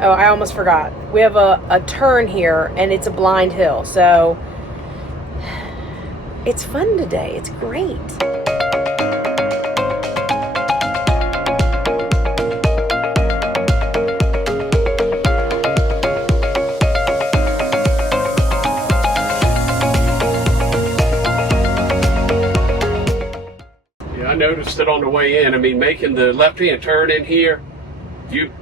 Oh, I almost forgot. We have a turn here, and it's a blind hill, so it's fun today. It's great. I noticed it on the way in. I mean, making the left-hand turn in here, you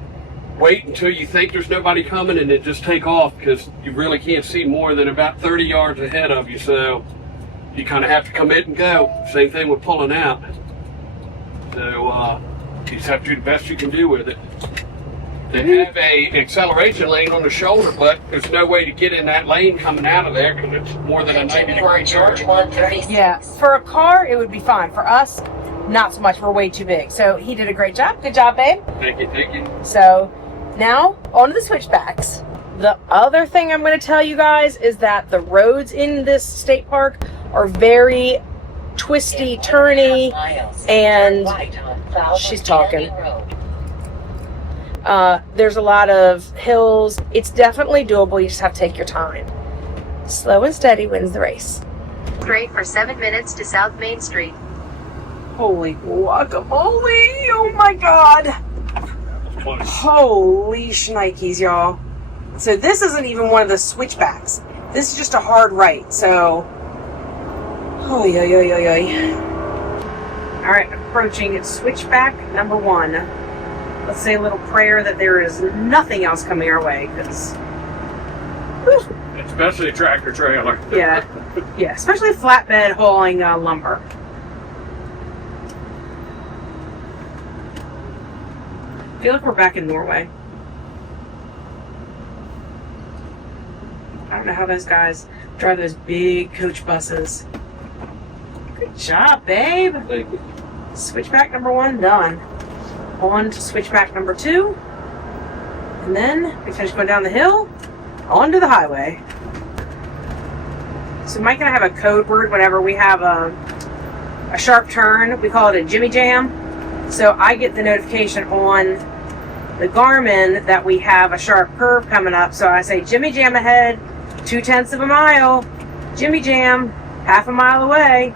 wait until you think there's nobody coming and then just take off, because you really can't see more than about 30 yards ahead of you, so you kind of have to commit and go. Same thing with pulling out. So you just have to do the best you can do with it. They have a acceleration lane on the shoulder, but there's no way to get in that lane coming out of there because it's more than a 90-degree turn. Yeah, for a car, it would be fine. For us, not so much. We're way too big. So he did a great job. Good job, babe. Thank you, thank you. So now, on to the switchbacks. The other thing I'm going to tell you guys is that the roads in this state park are very twisty, turny, and she's talking. There's a lot of hills. It's definitely doable. You just have to take your time. Slow and steady wins the race. Straight for 7 minutes to South Main Street. Holy guacamole! Oh my god! Holy shnikes, y'all. So this isn't even one of the switchbacks. This is just a hard right, so... Oh, yo, yo, yo, yo. Alright, approaching switchback number 1. Let's say a little prayer that there is nothing else coming our way, because... Especially a tractor trailer. Yeah, yeah, especially a flatbed hauling lumber. I feel like we're back in Norway. I don't know how those guys drive those big coach buses. Good job, babe. Thank you. Switchback number 1 done. On to switchback number 2. And then we finish going down the hill, onto the highway. So Mike and I have a code word whenever we have a sharp turn. We call it a Jimmy Jam. So I get the notification on the Garmin that we have a sharp curve coming up. So I say, Jimmy Jam ahead, 0.2 of a mile. Jimmy Jam, half a mile away.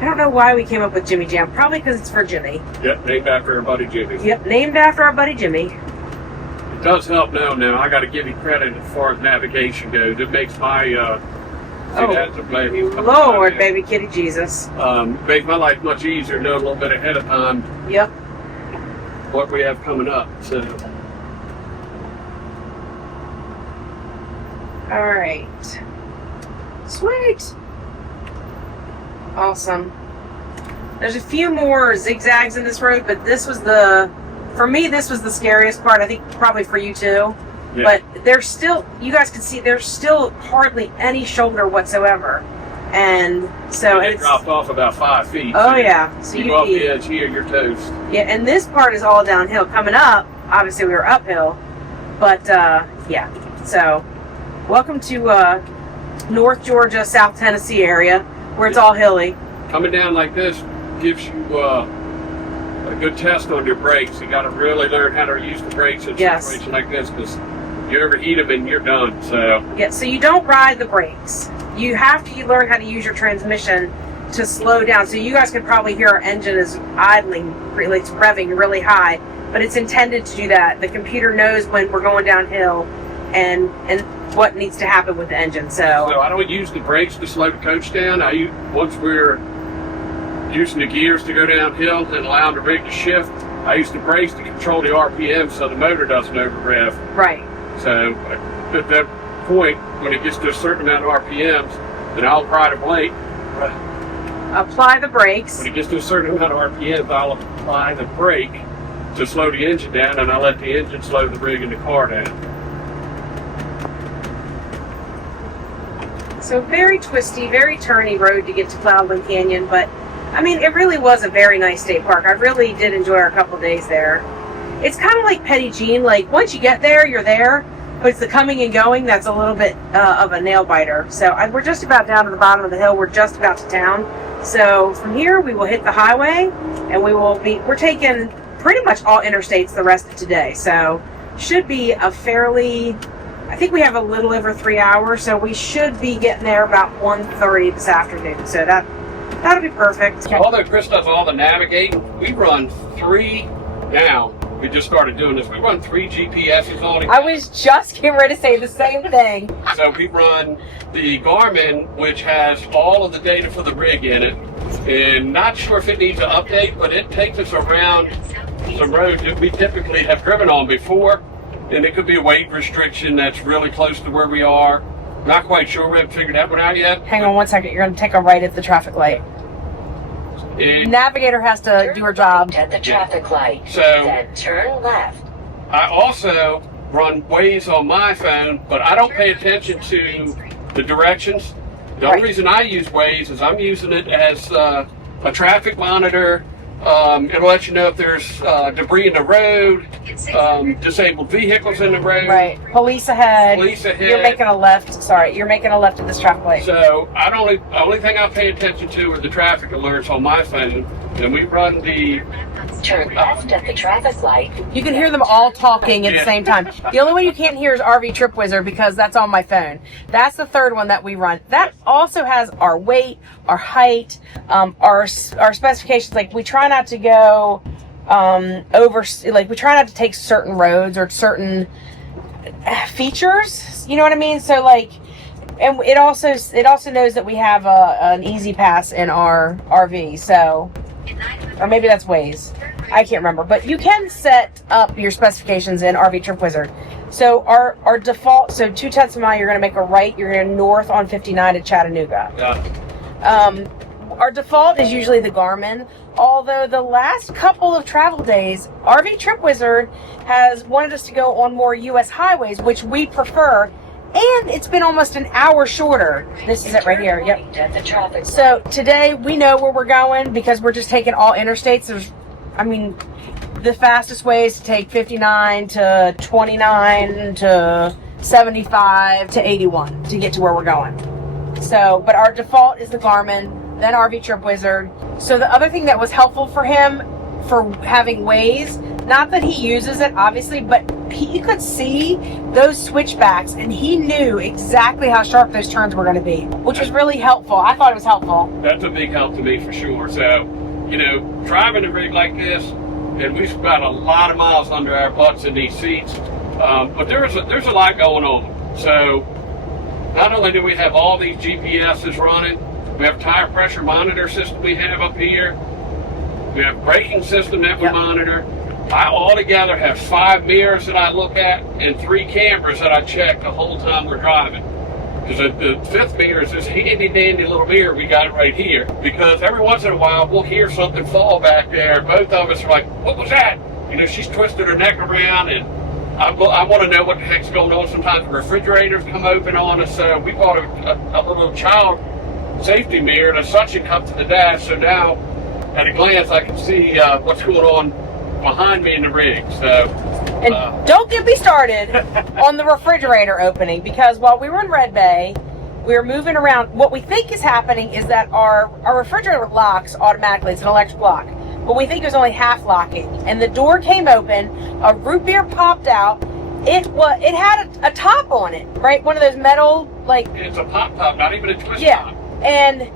I don't know why we came up with Jimmy Jam. Probably because it's for Jimmy. Yep, named after our buddy Jimmy. Yep, named after our buddy Jimmy. It does help now. I got to give you credit as far as navigation goes. It makes my... Lord, baby kitty Jesus. Makes my life much easier, know a little bit ahead of time. Yep. What we have coming up. So. All right. Sweet. Awesome. There's a few more zigzags in this road, but this was for me, this was the scariest part. I think probably for you too. Yeah. But there's still, you guys can see, there's still hardly any shoulder whatsoever. And so it dropped off about 5 feet. Oh, so yeah. So you go off the edge here, you're toast. Yeah, and this part is all downhill. Coming up, obviously we were uphill. But, yeah. So, welcome to North Georgia, South Tennessee area, where it's all hilly. Coming down like this gives you a good test on your brakes. You got to really learn how to use the brakes in situations like this, because you overheat them and you're done. So yeah, so you don't ride the brakes. You have to learn how to use your transmission to slow down. So you guys can probably hear our engine is idling, really, it's revving really high, but it's intended to do that. The computer knows when we're going downhill and what needs to happen with the engine. So I don't use the brakes to slow the coach down. Once we're using the gears to go downhill and allowing the rig to shift, I use the brakes to control the RPM so the motor doesn't over rev. Right. So at that point, when it gets to a certain amount of RPMs, then I'll apply the brake. Apply the brakes. When it gets to a certain amount of RPMs, I'll apply the brake to slow the engine down, and I'll let the engine slow the rig and the car down. So very twisty, very turny road to get to Cloudland Canyon, but I mean, it really was a very nice state park. I really did enjoy our couple days there. It's kind of like Petit Jean. Like, once you get there, you're there. But it's the coming and going that's a little bit of a nail biter. So we're just about down to the bottom of the hill. We're just about to town. So from here, we will hit the highway, and we're taking pretty much all interstates the rest of today. So should be a fairly, I think we have a little over 3 hours, so we should be getting there about 1:30 this afternoon. So that'll be perfect. So although Chris does all the navigating, we run 3 now. We just started doing this. We run 3 GPSs on it. I was just getting ready to say the same thing. So we run the Garmin, which has all of the data for the rig in it. And not sure if it needs an update, but it takes us around some roads that we typically have driven on before. And it could be a weight restriction that's really close to where we are. Not quite sure. We haven't figured that one out yet. Hang on one second. You're going to take a right at the traffic light. Navigator has to do her job. At the traffic light. So then turn left. I also run Waze on my phone, but I don't pay attention to the directions. The only reason I use Waze is I'm using it as a traffic monitor. It'll let you know if there's debris in the road, disabled vehicles in the road. Right. Police ahead. Police ahead. You're making a left. Sorry, you're making a left at this traffic light. So the only thing I pay attention to are the traffic alerts on my phone. And we run the Turn left at the traffic light. You can hear them all talking at the same time. The only one you can't hear is RV Trip Wizard because that's on my phone. That's the third one that we run. That also has our weight, our height, our specifications. Like we try not to go we try not to take certain roads or certain features. You know what I mean? So like, and it also knows that we have an easy pass in our RV. So, or maybe that's Waze. I can't remember, but you can set up your specifications in RV Trip Wizard. So our default, so 2/10 of a mile, you're going to make a right. You're going to north on 59 to Chattanooga. Yeah. Our default is usually the Garmin. Although the last couple of travel days, RV Trip Wizard has wanted us to go on more U.S. highways, which we prefer. And it's been almost an hour shorter. This is it right here. Yep. At the traffic. So today we know where we're going because we're just taking all interstates. The fastest way is to take 59 to 29 to 75 to 81 to get to where we're going. So, but our default is the Garmin, then RV Trip Wizard. So the other thing that was helpful for him for having Waze, not that he uses it obviously, but he could see those switchbacks and he knew exactly how sharp those turns were going to be, which was really helpful. I thought it was helpful. That's a big help to me for sure. So, driving a rig like this, and we've got a lot of miles under our butts in these seats, but there's a lot going on. So not only do we have all these GPSs running, we have tire pressure monitor system we have up here. We have braking system that we monitor. I altogether have 5 mirrors that I look at and 3 cameras that I check the whole time we're driving. Because the 5th mirror is this handy dandy little mirror we got right here. Because every once in a while we'll hear something fall back there. Both of us are like, what was that? She's twisted her neck around and I want to know what the heck's going on. Sometimes the refrigerators come open on us. So we bought a little child safety mirror and a suction cup to the dash. So now at a glance I can see what's going on behind me in the rig. So and don't get me started on the refrigerator opening, because while we were in Red Bay, we were moving around. What we think is happening is that our refrigerator locks automatically. It's an electric lock, but we think it was only half locking, and the door came open, a root beer popped out. It had a top on it, right? One of those metal, like, it's a pop top, not even a twist top. And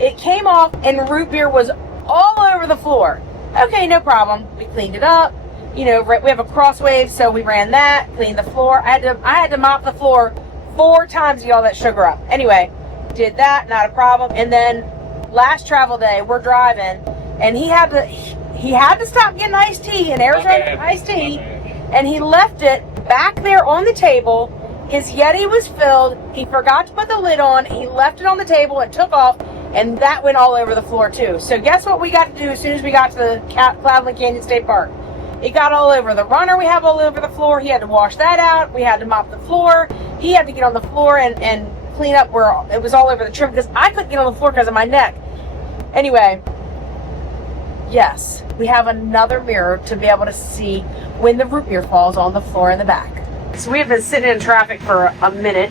it came off and root beer was all over the floor. Okay, no problem. We cleaned it up. We have a crosswave, so we ran that, cleaned the floor. I had to mop the floor 4 times to get all that sugar up. Anyway, did that, not a problem. And then last travel day, we're driving, and he had to stop getting iced tea, in Arizona iced tea, and he left it back there on the table. His Yeti was filled. He forgot to put the lid on. He left it on the table and took off, and that went all over the floor too. So guess what we got to do as soon as we got to the Cloudland Canyon State Park? It got all over the runner. We have all over the floor. He had to wash that out. We had to mop the floor. He had to get on the floor and clean up where it was all over the trim, because I couldn't get on the floor because of my neck. Anyway, yes, we have another mirror to be able to see when the root beer falls on the floor in the back. So we have been sitting in traffic for a minute.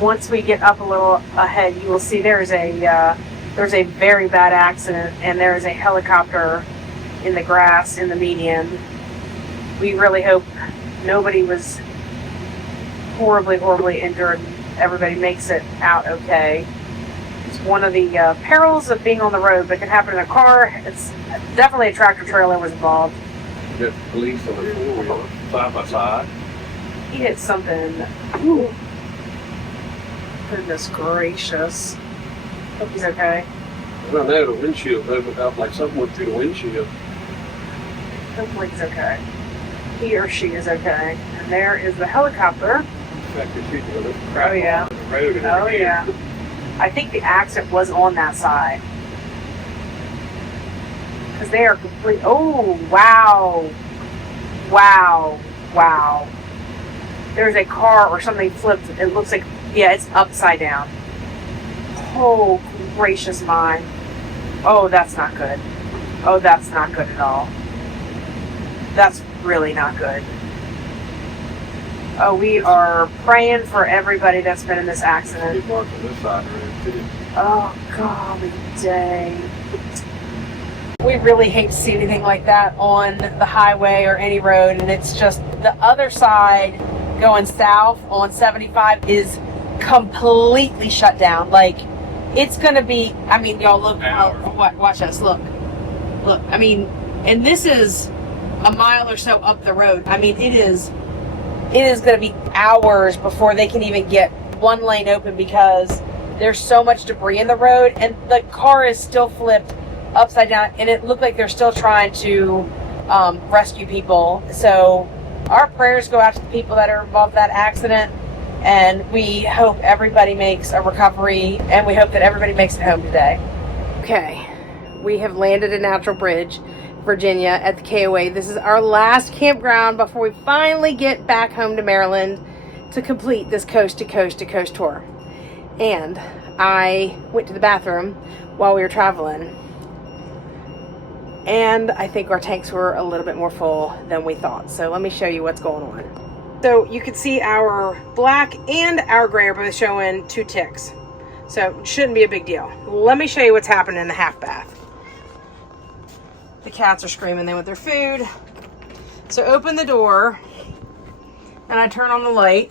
Once we get up a little ahead, you will see there's a very bad accident, and there is a helicopter in the grass in the median. We really hope nobody was horribly, horribly injured. Everybody makes it out okay. It's one of the perils of being on the road, but it can happen in a car. It's definitely a tractor trailer was involved. Got police on the four-wheeler, side by side. He hit something. Ooh. Goodness gracious. Hope he's okay. I don't know, the windshield opened up like something went through the windshield. Hopefully he's okay. He or she is okay. And there is the helicopter. Oh yeah. Oh yeah. I think the accident was on that side. Because they are complete. Oh, wow. Wow. Wow. There's a car or something flipped. It looks like, yeah, it's upside down. Oh, gracious mine. Oh, that's not good. Oh, that's not good at all. That's really not good. Oh, we are praying for everybody that's been in this accident. Oh, golly day. We really hate to see anything like that on the highway or any road, and it's just the other side going south on 75 is completely shut down. Like, it's gonna be, I mean, y'all look, watch us, look, I mean, and this is a mile or so up the road. I mean, it is gonna be hours before they can even get one lane open because there's so much debris in the road, and the car is still flipped upside down, and it looked like they're still trying to rescue people. So our prayers go out to the people that are involved in that accident, and we hope everybody makes a recovery, and we hope that everybody makes it home today. Okay, we have landed in Natural Bridge, Virginia at the KOA. This is our last campground before we finally get back home to Maryland to complete this coast to coast to coast tour. And I went to the bathroom while we were traveling, and I think our tanks were a little bit more full than we thought. So let me show you what's going on. So you can see our black and our gray are both showing 2 ticks. So it shouldn't be a big deal. Let me show you what's happening in the half bath. The cats are screaming they want their food. So open the door and I turn on the light.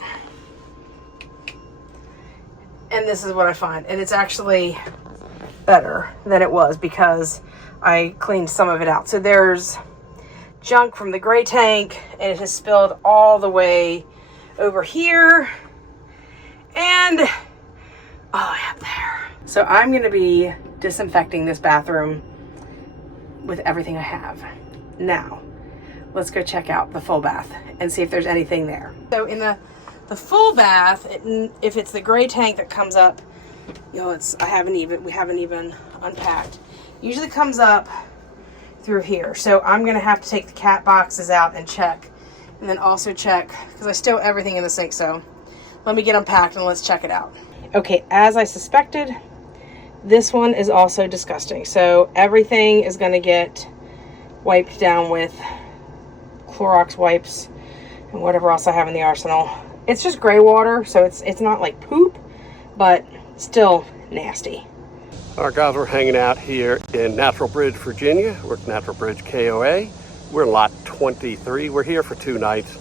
And this is what I find. And it's actually better than it was because I cleaned some of it out. So there's junk from the gray tank, and it has spilled all the way over here and all the way up there. So I'm going to be disinfecting this bathroom with everything I have. Now, let's go check out the full bath and see if there's anything there. So in the full bath, if it's the gray tank that comes up, you know, we haven't even unpacked. Usually comes up through here. So I'm gonna have to take the cat boxes out and check, and then also check, because I stow everything in the sink. So let me get unpacked and let's check it out. Okay, as I suspected, this one is also disgusting. So everything is gonna get wiped down with Clorox wipes and whatever else I have in the arsenal. It's just gray water, so it's not like poop, but still nasty. All right, guys, we're hanging out here in Natural Bridge, Virginia. We're at Natural Bridge KOA. We're in lot 23. We're here for 2 nights.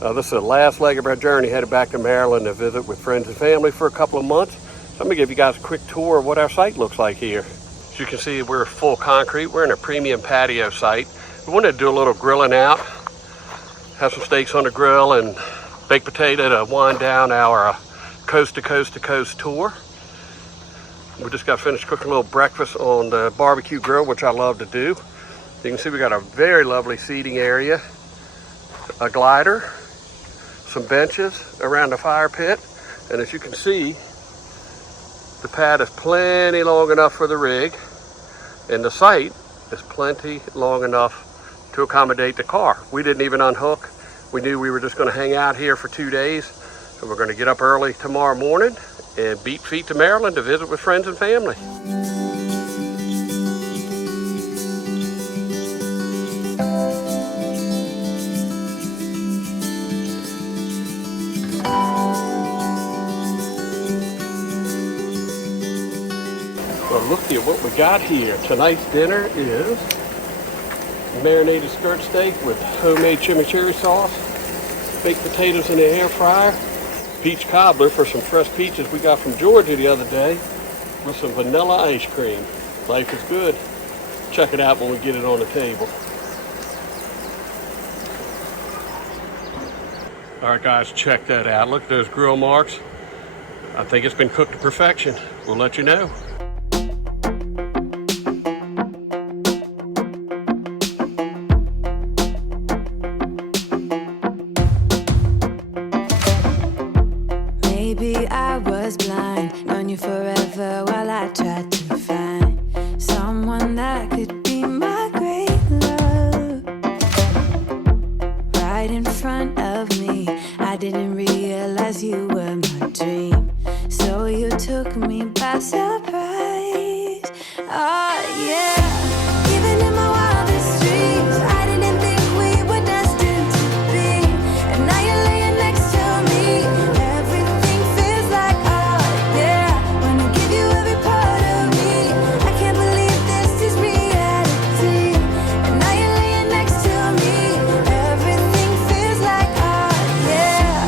This is the last leg of our journey, headed back to Maryland to visit with friends and family for a couple of months. So let me give you guys a quick tour of what our site looks like here. As you can see, we're full concrete. We're in a premium patio site. We wanted to do a little grilling out, have some steaks on the grill and baked potato to wind down our coast to coast to coast tour. We just got finished cooking a little breakfast on the barbecue grill, which I love to do. You can see we got a very lovely seating area, a glider, some benches around the fire pit, and as you can see, the pad is plenty long enough for the rig, and the site is plenty long enough to accommodate the car. We didn't even unhook. We knew we were just going to hang out here for 2 days, so we're going to get up early tomorrow morning and beat feet to Maryland to visit with friends and family. Well, look at what we got here. Tonight's dinner is marinated skirt steak with homemade chimichurri sauce, baked potatoes in the air fryer, peach cobbler for some fresh peaches we got from Georgia the other day, with some vanilla ice cream. Life is good. Check it out when we get it on the table. All right, guys, check that out. Look at those grill marks. I think it's been cooked to perfection. We'll let you know. Maybe I was blind, known you forever while I tried to find someone that could be my great love. Right in front of me, I didn't realize you were my dream. So you took me by surprise. Oh yeah, even in my wildest dreams, I didn't think we were destined to be. And now you're laying next to me. Everything feels like oh yeah. Wanna give you every part of me. I can't believe this is reality. And now you're laying next to me. Everything feels like oh yeah.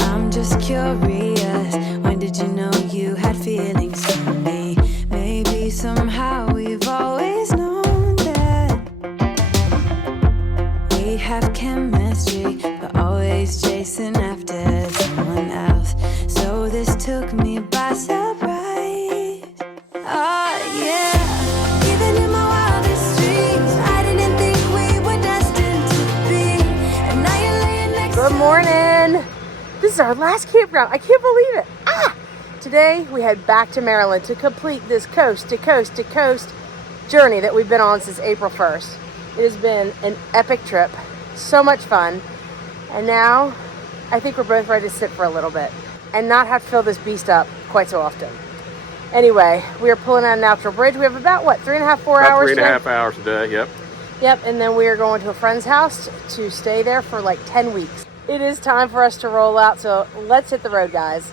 I'm just curious, when did you know you had feelings for me? Maybe somehow we've always known that we have chemistry, but always chasing after someone else. So this took me by surprise. Oh yeah, even in my wildest dreams, I didn't think we were destined to be. And now you're laying next Good to morning. This is our last campground. I can't believe it. Today we head back to Maryland to complete this coast to coast to coast journey that we've been on since April 1st. It has been an epic trip. So much fun. And now I think we're both ready to sit for a little bit and not have to fill this beast up quite so often. Anyway, we are pulling out of Natural Bridge. We have about, what, 3.5, 4 About hours 3.5 hours a day, yep. Yep, and then we are going to a friend's house to stay there for like 10 weeks. It is time for us to roll out, so let's hit the road, guys.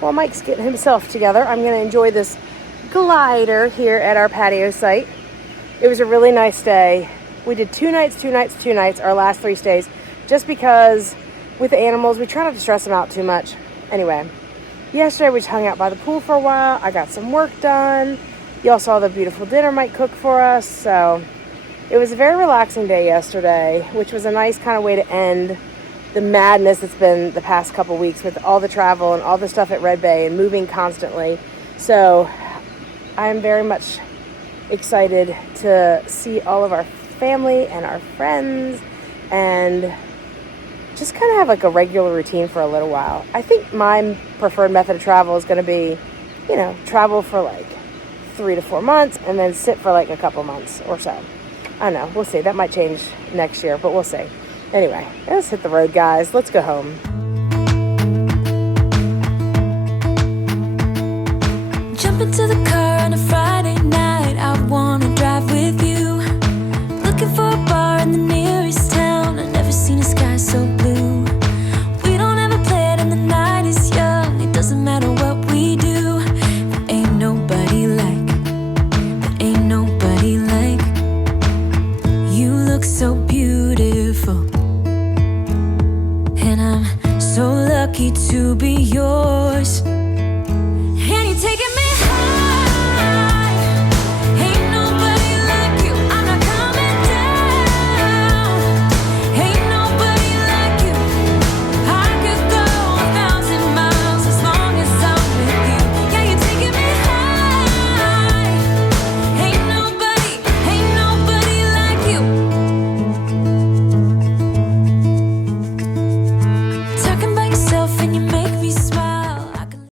While Mike's getting himself together, I'm going to enjoy this glider here at our patio site. It was a really nice day. We did 2 nights, 2 nights, 2 nights, our last 3 stays, just because with the animals, we try not to stress them out too much. Anyway, yesterday we just hung out by the pool for a while. I got some work done. Y'all saw the beautiful dinner Mike cooked for us, so it was a very relaxing day yesterday, which was a nice kind of way to end the madness that's been the past couple weeks with all the travel and all the stuff at Red Bay and moving constantly. So I'm very much excited to see all of our family and our friends and just kind of have like a regular routine for a little while. I think my preferred method of travel is going to be, you know, travel for like 3 to 4 months and then sit for like a couple months or so. I don't know. We'll see. That might change next year, but we'll see. Anyway, let's hit the road, guys. Let's go home. jump into the car.